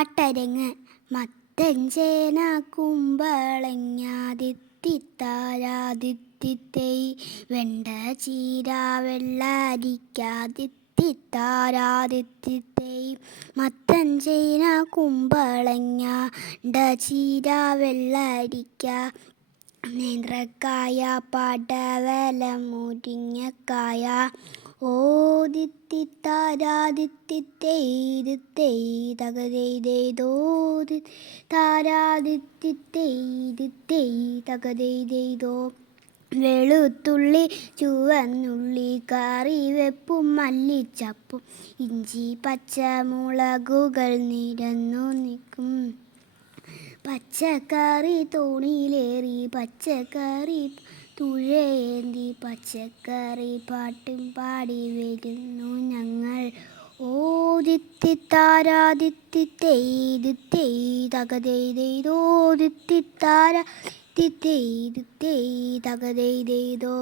പാട്ടരങ്ങ് മത്തഞ്ചേന കുമ്പളങ്ങാതിത്തിത്താരാതിത്തിത്തൈ വെണ്ട ചീര വെള്ളരിക്കാതിത്തിത്താരാതിത്തിത്തൈ മത്തഞ്ചേന കുമ്പളങ്ങ ചീര വെള്ളരിക്ക നേന്ത്രക്കായ പടവല മുരിങ്ങക്കായ ഓദിത്തിത്താരാദിത്തിത്തൈ തകതൈതോ വെളുത്തുള്ളി ചുവന്നുള്ളി കറിവേപ്പും മല്ലിച്ചപ്പും ഇഞ്ചി പച്ചമുളകുകൾ നിരന്നു നിൽക്കും. പച്ചക്കറി തോണിയിലേറി പച്ചക്കറി തുഴയേന്തി പച്ചക്കറി പാട്ടും പാടി വരുന്നു ഞങ്ങൾ. ഓദിത്തിത്താരാദിത്തിത്തൈ തകതൈതൈതോ.